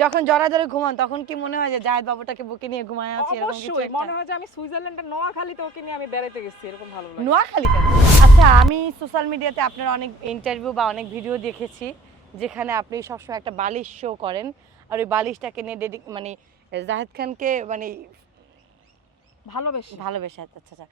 যখন জড়া ধরে ঘুমান তখন কি মনে হয় যে জাহেদ বাবুটাকে বুকে নিয়ে ঘুমায় আছে এরকম কিছু অবশ্যই মনে হয় যে আমি সুইজারল্যান্ডের নোয়াখালীতে ওকে নিয়ে আমি বেড়াতে গেছি এরকম ভালো লাগে। নোয়াখালী কেন আচ্ছা আমি সোশ্যাল মিডিয়াতে আপনার অনেক ইন্টারভিউ বা অনেক ভিডিও দেখেছি যেখানে আপনি সবসময় একটা বালিশ শো করেন আর ওই বালিশটাকে নিয়ে ডেডি মানে জাহেদ খানকে মানে ভালোবেসে। ভালোবেসে আচ্ছা আচ্ছা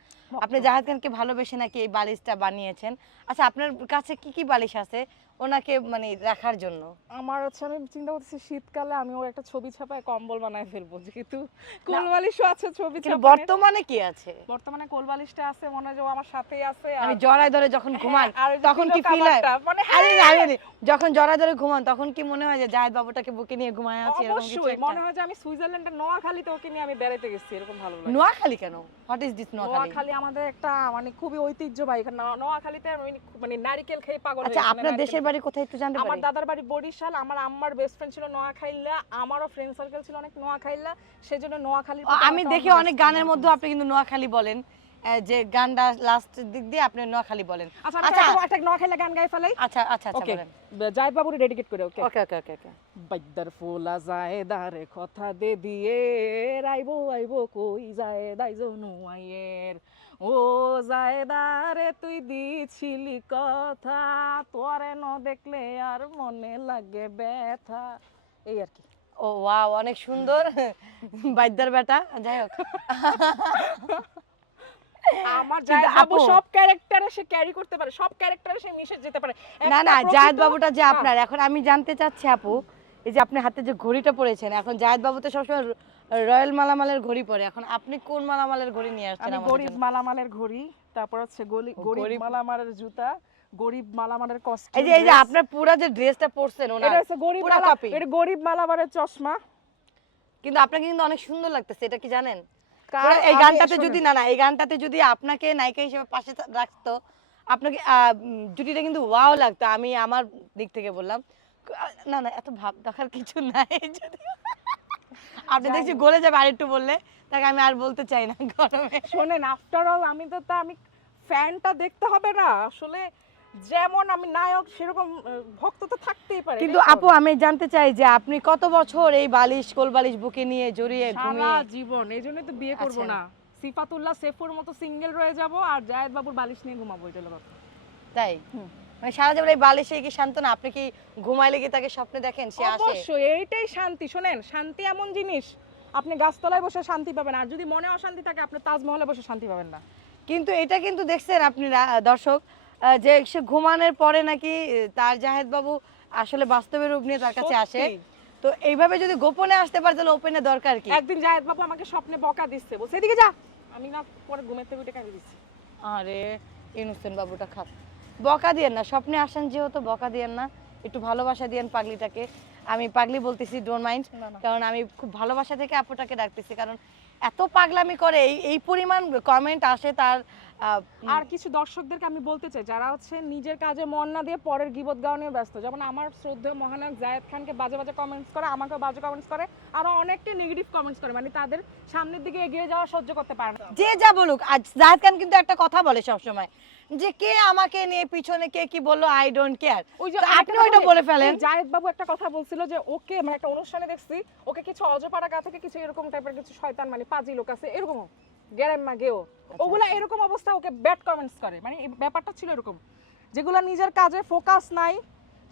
আপনি জাহেদ খানকে ভালোবেসে নাকি এই বালিশটা বানিয়েছেন? আচ্ছা আপনার কাছে কি কি বালিশ আছে? ওনাকে মানে রাখার জন্য? আমার হচ্ছে আমি চিন্তা করতেছি শীতকালে আমি ওর একটা ছবি ছাপায় কম্বল বানায় ফেলব যেহেতু কোলবালিশও আছে ছবি কিন্তু বর্তমানে কি আছে? বর্তমানে কোলবালিশটা আছে মনে হয় আমার সাথেই আছে আমি জড়ায় ধরে যখন ঘুমান হ্যাঁ, যে তখন কি ফিল হয়? মানে আরে হ্যাঁ, আরে আরে, যখন জড়ায় ধরে ঘুমান তখন কি মনে হয় যে জাহেদ বাবুটাকে বুকে নিয়ে ঘুমায় আছে এরকম কিছু অবশ্যই মনে হয় যে আমি সুইজারল্যান্ডের নোয়াখালীতে ওকে নিয়ে আমি বেড়াতে গেছি এরকম ভালো লাগে। নোয়াখালী কেন? What is this Noakhali? Noakhali আমাদের একটা মানে খুবই ঐতিহ্যবাহী নোয়াখালীতে মানে নারিকেল খেয়ে পাগল হয়ে আচ্ছা আপনার দেশের বাড়ি কোথায় একটু জানতে পারি। আমার দাদার বাড়ি বরিশাল আমার আম্মার বেস্ট ফ্রেন্ড ছিল নোয়াখাইলা আমারও ফ্রেন্ড সার্কেল ছিল অনেক নোয়াখাইলা সেজন্য নোয়াখালী আমি দেখি অনেক গানের মধ্যে আপনি কিন্তু নোয়াখালী বলেন যে গানটা লাস্ট দিক দিয়ে আপনি নোয়াখালী বলেন। আচ্ছা আচ্ছা। আচ্ছা। একটা নোয়াখাইলা গান গাই ফেলাই। আচ্ছা আচ্ছা আচ্ছা ওকে বলেন। জায়েদ বাবুরে ডেডিকেট করে ওকে ওকে ওকে ওকে বাইদার ফুলা যায় দারে কথা দে দিয়ে আইবো আইবো কই যায় দাই জনুয়াইয়ের ও যায় দারে তুই দিছিলি কথা তোরে ন দেখলে আর মনে লাগে ব্যথা। এই আর কি। ও ওয়াও অনেক সুন্দর। বাইদ্যার বেটা যাই হোক। আমার জায়েদ বাবু আপু- সব ক্যারেক্টারে সে ক্যারি করতে পারে সব ক্যারেক্টারে সে মিশে যেতে পারে। না না জায়েদ বাবুটা যে হ্যাঁ। আপনার এখন আমি জানতে চাচ্ছি আপু এই যে আপনি হাতে যে ঘড়িটা পরেছেন এখন জায়েদ বাবু তো সবসময় রয়্যাল মালামালের ঘড়ি পরে। এখন আপনি কোন মালামালের ঘড়ি নিয়ে আসছেন আমি গরিব মালামালের ঘড়ি তারপর হচ্ছে গরিব মালামালের জুতা গরিব মালামালের কস্টিউম এই যে এই যে আপনার পুরা যে ড্রেসটা পরছেন ওনার এটা হচ্ছে গরিব মালা এটা গরিব মালামারের চশমা। কিন্তু আপনাকে কিন্তু অনেক সুন্দর লাগতেছে এটা কি জানেন? কার- পুরা এই গানটাতে যদি না না এই গানটাতে যদি আপনাকে নায়িকা হিসেবে পাশে রাখতো আপনাকে জুটিটা কিন্তু ওয়াও লাগতো আমি আমার দিক থেকে বললাম। না না এত ভাব দেখার কিছু নাই যদি আপনি দেখছি গলে যাবে আরেকটু বললে তাকে আমি আর বলতে চাই না গরমে। শোনেন আফটার অল আমি তো তা আমি ফ্যানটা দেখতে হবে না। আসলে যেমন আমি নায়ক সেরকম ভক্ত তো থাকতেই পারে কিন্তু আপু আমি জানতে চাই যে আপনি কত বছর এই বালিশ কোল বালিশ বুকে নিয়ে জড়িয়ে সারা ঘুমিয়ে জীবন এই জন্যই তো বিয়ে করব আচ্ছা। না। সিফাতুল্লাহ সেফুর মতো সিঙ্গেল রয়ে যাব আর জায়েদ বাবুর বালিশ নিয়ে ঘুমাবো এটা কথা। তাই। মানে সারা জীবন এই বালিশে কি শান্ত না? আপনি কি ঘুমাইলে কি তাকে স্বপ্নে দেখেন? সে আসে। অবশ্যই এইটাই শান্তি। শোনেন শান্তি এমন জিনিস আপনি গাছতলায় বসে শান্তি পাবেন আর যদি মনে অশান্তি থাকে আপনি তাজমহলে বসে শান্তি পাবেন না। কিন্তু এটা কিন্তু দেখছেন আপনি দর্শক যে সে ঘুমানোর পরে নাকি তার জাহেদ বাবু আসলে বাস্তবের রূপ নিয়ে তার কাছে আসে। তো এইভাবে যদি গোপনে আসতে পারে তাহলে ওপেনে দরকার কি? একদিন জায়েদ বাবু আমাকে স্বপ্নে বকা দিচ্ছে। বলছে এদিকে যা। আমি না পরে ঘুমের থেকে উঠে কাঁদে দিচ্ছি। আরে ইনুসেন বাবুটা খাপ বকা দিয়েন না স্বপ্নে আসেন যেহেতু বকা দিয়েন না একটু ভালোবাসা দিয়েন পাগলিটাকে। আমি পাগলি বলতেছি ডোন্ট মাইন্ড। কারণ আমি খুব ভালোবাসা থেকে আপুটাকে ডাকতেছি কারণ এত পাগলামি করে এই এই পরিমাণ কমেন্ট আসে তার আর কিছু দর্শকদেরকে আমি বলতে চাই যারা হচ্ছে নিজের কাজে মন না দিয়ে পরের গিবত গাওয়া ব্যস্ত। যেমন আমার শ্রদ্ধেয় মহানায়ক জায়েদ খানকে বাজে বাজে কমেন্টস করে আমাকে বাজে কমেন্টস করে আরও অনেকটা নেগেটিভ কমেন্টস করে মানে তাদের সামনের দিকে এগিয়ে যাওয়া সহ্য করতে পারে না। যে যা বলুক আজ জাহেদ খান কিন্তু একটা কথা বলে সবসময় যে কে আমাকে নিয়ে পিছনে কে কি বলল আই ডোন্ট কেয়ার ওই যে আপনি ওইটা বলে ফেলেন। জায়েদ বাবু একটা কথা বলছিল যে ওকে মানে একটা অনুষ্ঠানে দেখছি ওকে কিছু অজপাড়া গা থেকে কিছু এরকম টাইপের কিছু শয়তান মানে পাজি লোক আছে এরকম গ্যারেম্মা গেও। আচ্ছা, ওগুলা এরকম অবস্থা ওকে ব্যাড কমেন্টস করে। মানে এই ব্যাপারটা ছিল এরকম। যেগুলো নিজের কাজে ফোকাস নাই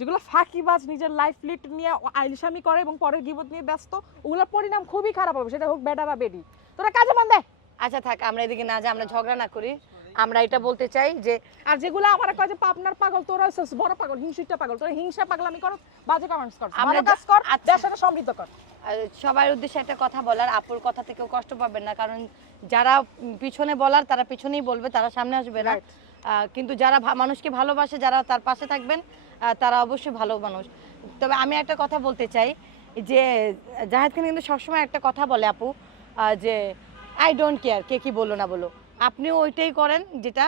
যেগুলো ফাঁকিবাজ নিজের লাইফ লিড নিয়ে আইলসামি করে এবং পরের গিবত নিয়ে ব্যস্ত ওগুলোর পরিণাম খুবই খারাপ হবে সেটা হোক বেডা বা বেডি। তোরা কাজে আচ্ছা থাক আমরা এদিকে না যে আমরা ঝগড়া না করি। আমরা এটা বলতে চাই যে আর যেগুলো আমার কয় যে পাপনার পাগল তোরা বড় পাগল হিংসুটা পাগল তোরা হিংসা পাগলামি করো বাজে কমেন্টস কর। আমরা কাজ কর আচ্ছা। দেশটা সমৃদ্ধ কর। সবার উদ্দেশ্যে একটা কথা বলার আপুর কথা থেকেও কষ্ট পাবেন না কারণ যারা পিছনে বলার তারা পিছনেই বলবে তারা সামনে আসবে না। কিন্তু যারা মানুষকে ভালোবাসে যারা তার পাশে থাকবেন তারা অবশ্যই ভালো মানুষ। তবে আমি একটা কথা বলতে চাই যে জাহেদ খান কিন্তু সবসময় একটা কথা বলে আপু যে আই ডোন্ট কেয়ার কে কি বলল না বলো আপনিও ওইটাই করেন যেটা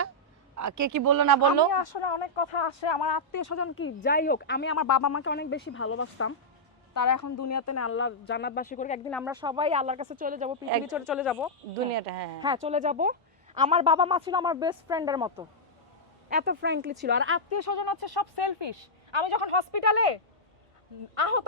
কে কি বলল না বলল। আমি আসলে অনেক কথা আসে আমার আত্মীয় স্বজন কি যাই হোক আমি আমার বাবা মাকে অনেক বেশি ভালোবাসতাম। তারা এখন দুনিয়াতে না আল্লাহ জান্নাতবাসী করে একদিন আমরা সবাই আল্লাহর কাছে চলে যাব পৃথিবী ছেড়ে চলে যাব। দুনিয়াটা হ্যাঁ হ্যাঁ। হ্যাঁ চলে যাব। আমার বাবা মা ছিল আমার বেস্ট ফ্রেন্ডের মতো। এত ফ্র্যাঙ্কলি ছিল। আর আত্মীয় স্বজন হচ্ছে সব সেলফিশ আমি যখন হসপিটালে আহত